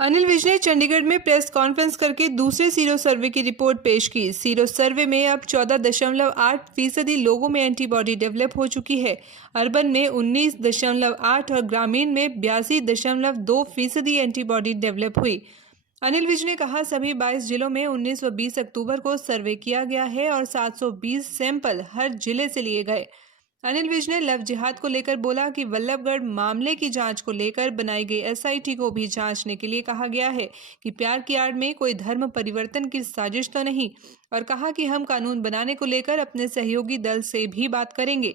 अनिल विज ने चंडीगढ़ में press conference करके दूसरे सीरो सर्वे की रिपोर्ट पेश की। सीरो सर्वे में अब 14.8% लोगों में एंटीबॉडी डेवलप हो चुकी है। अर्बन में 19.8 और ग्रामीण में 82.2% एंटीबॉडी डेवलप हुई। अनिल विज ने कहा, सभी 22 जिलों में 19 व 20 अक्टूबर को सर्वे किया गया है और 720 सैंपल हर जिले से लिए गए। अनिल विज ने लव जिहाद को लेकर बोला कि वल्लभगढ़ मामले की जांच को लेकर बनाई गई एसआईटी को भी जांचने के लिए कहा गया है कि प्यार की आड़ में कोई धर्म परिवर्तन की साजिश तो नहीं, और कहा कि हम कानून बनाने को लेकर अपने सहयोगी दल से भी बात करेंगे।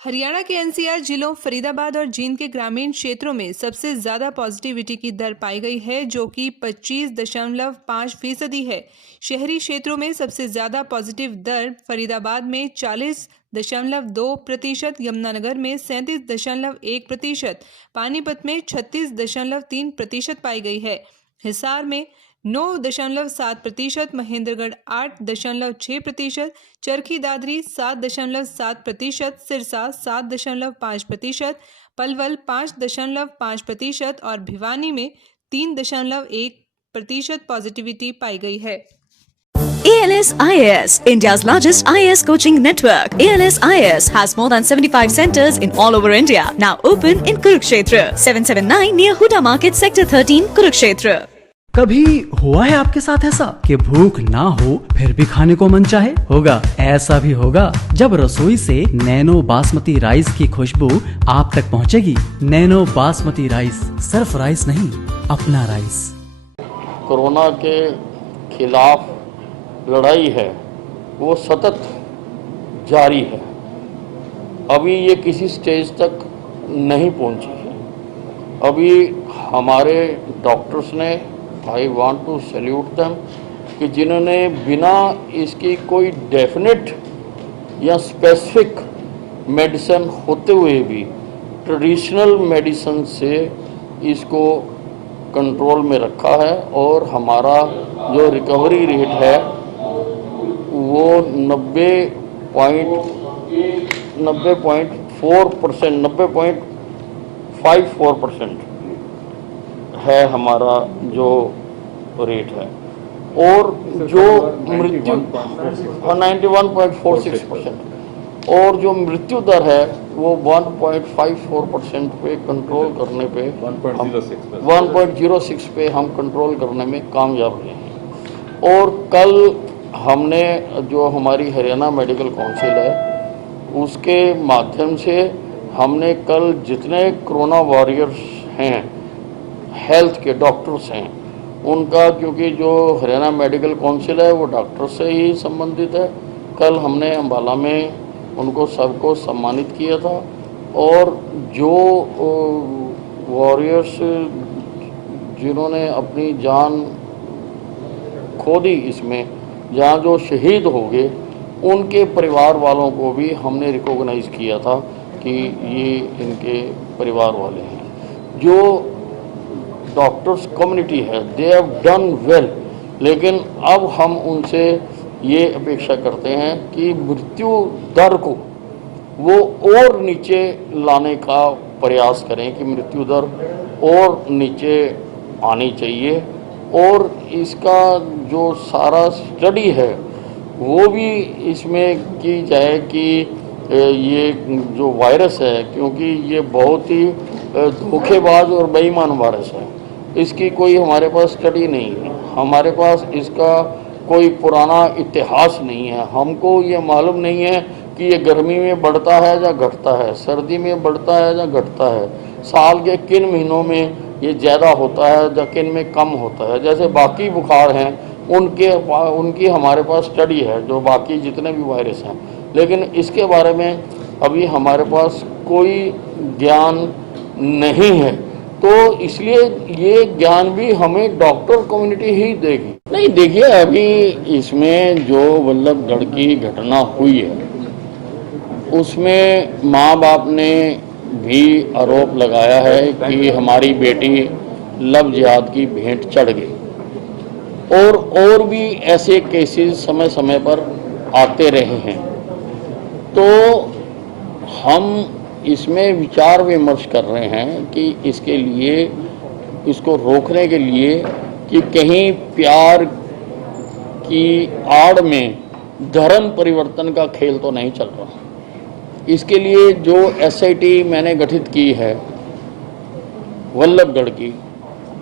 हरियाणा के एनसीआर जिलों फरीदाबाद और जींद के ग्रामीण क्षेत्रों में सबसे ज्यादा पॉजिटिविटी की दर पाई गई है, जो कि 25.5% है। शहरी क्षेत्रों में सबसे ज्यादा पॉजिटिव दर फरीदाबाद में 40.2%, यमुनानगर में 37.1%, पानीपत में 36.3% पाई गई है। हिसार में 9.7%, महेंद्रगढ़ 8.6%, चरखी दादरी 7.7%, सिरसा 7.5%, पलवल 5.5% और भिवानी में 3.1% पॉजिटिविटी पाई गई है। ALS IAS, India's largest IAS coaching network. ALS IAS has more than 75 centers in all over India. Now open in Kurukshetra, 779 near Huda Market, Sector 13, Kurukshetra. कभी हुआ है आपके साथ ऐसा कि भूख ना हो फिर भी खाने को मन चाहे? होगा, ऐसा भी होगा जब रसोई से नैनो बासमती राइस की खुशबू आप तक पहुंचेगी। नैनो बासमती राइस सिर्फ राइस नहीं, अपना राइस। कोरोना के खिलाफ लड़ाई है वो सतत जारी है। अभी ये किसी स्टेज तक नहीं पहुंची है। अभी हमारे डॉक्टर्स ने, I want to salute them, कि जिन्होंने बिना इसकी कोई डेफिनेट या स्पेसिफिक मेडिसिन होते हुए भी ट्रेडिशनल मेडिसिन से इसको कंट्रोल में रखा है और हमारा जो रिकवरी रेट है वो 90.54% है हमारा जो रेट है। और जो मृत्यु 91.46%, और जो मृत्यु दर है वो 1.54% पे कंट्रोल करने पे 1.06 पे हम कंट्रोल करने में कामयाब रहे हैं। और कल हमने जो हमारी हरियाणा मेडिकल काउंसिल है उसके माध्यम से हमने कल जितने कोरोना वॉरियर्स हैं, हेल्थ के डॉक्टर्स हैं, उनका, क्योंकि जो हरियाणा मेडिकल काउंसिल है वो डॉक्टर से ही संबंधित है, कल हमने अम्बाला में उनको सबको सम्मानित किया था। और जो वॉरियर्स जिन्होंने अपनी जान खो दी इसमें, जहाँ जो शहीद हो गए, उनके परिवार वालों को भी हमने रिकॉग्नाइज किया था कि ये इनके परिवार वाले हैं। जो डॉक्टर्स कम्युनिटी है दे हैव डन वेल, लेकिन अब हम उनसे ये अपेक्षा करते हैं कि मृत्यु दर को वो और नीचे लाने का प्रयास करें, कि मृत्यु दर और नीचे आनी चाहिए। और इसका जो सारा स्टडी है वो भी इसमें की जाए कि ये जो वायरस है, क्योंकि ये बहुत ही धोखेबाज और बेईमान वायरस है, इसकी कोई हमारे पास स्टडी नहीं है, हमारे पास इसका कोई पुराना इतिहास नहीं है। हमको ये मालूम नहीं है कि ये गर्मी में बढ़ता है या घटता है, सर्दी में बढ़ता है या घटता है, साल के किन महीनों में ये ज़्यादा होता है या किन में कम होता है। जैसे बाकी बुखार हैं उनकी हमारे पास स्टडी है, जो बाकी जितने भी वायरस हैं, लेकिन इसके बारे में अभी हमारे पास कोई ज्ञान नहीं है। तो इसलिए ये ज्ञान भी हमें डॉक्टर कम्युनिटी ही देगी। नहीं, देखिए, अभी इसमें जो वल्लभगढ़ की घटना हुई है उसमें माँ बाप ने भी आरोप लगाया है कि हमारी बेटी लव जिहाद की भेंट चढ़ गई, और भी ऐसे केसेस समय समय पर आते रहे हैं। तो हम इसमें विचार विमर्श कर रहे हैं कि इसके लिए, इसको रोकने के लिए कि कहीं प्यार की आड़ में धर्म परिवर्तन का खेल तो नहीं चल रहा। इसके लिए जो SIT मैंने गठित की है वल्लभगढ़ की,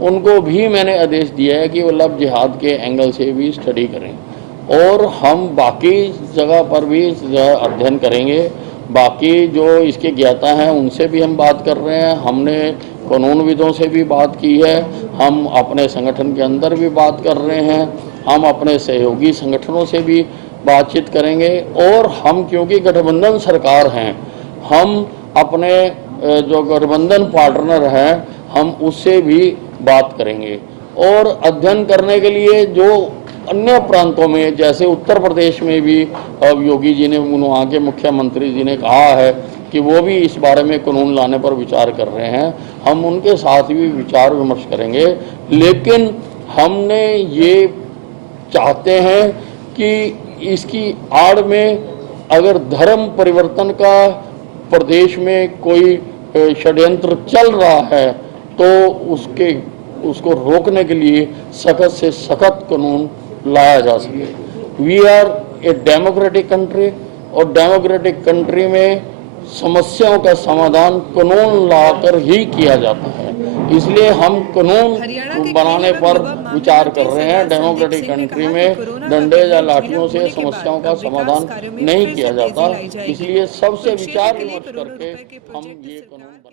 उनको भी मैंने आदेश दिया है कि वल्लभ जिहाद के एंगल से भी स्टडी करें, और हम बाकी जगह पर भी अध्ययन करेंगे। बाकी जो इसके ज्ञाता हैं उनसे भी हम बात कर रहे हैं, हमने कानूनविदों से भी बात की है, हम अपने संगठन के अंदर भी बात कर रहे हैं, हम अपने सहयोगी संगठनों से भी बातचीत करेंगे, और हम क्योंकि गठबंधन सरकार हैं, हम अपने जो गठबंधन पार्टनर हैं हम उससे भी बात करेंगे। और अध्ययन करने के लिए जो अन्य प्रांतों में, जैसे उत्तर प्रदेश में भी अब योगी जी ने, वहाँ के मुख्यमंत्री जी ने कहा है कि वो भी इस बारे में कानून लाने पर विचार कर रहे हैं, हम उनके साथ भी विचार विमर्श करेंगे। लेकिन हमने ये चाहते हैं कि इसकी आड़ में अगर धर्म परिवर्तन का प्रदेश में कोई षड्यंत्र चल रहा है तो उसको रोकने के लिए सख्त से सख्त कानून लाया जा सके। We are a democratic country, और डेमोक्रेटिक कंट्री में समस्याओं का समाधान कानून लाकर ही किया जाता है। इसलिए हम कानून बनाने पर विचार कर रहे हैं। डेमोक्रेटिक कंट्री में डंडे या लाठियों से समस्याओं का समाधान नहीं किया जाता, इसलिए सबसे विचार विमर्श करके हम ये कानून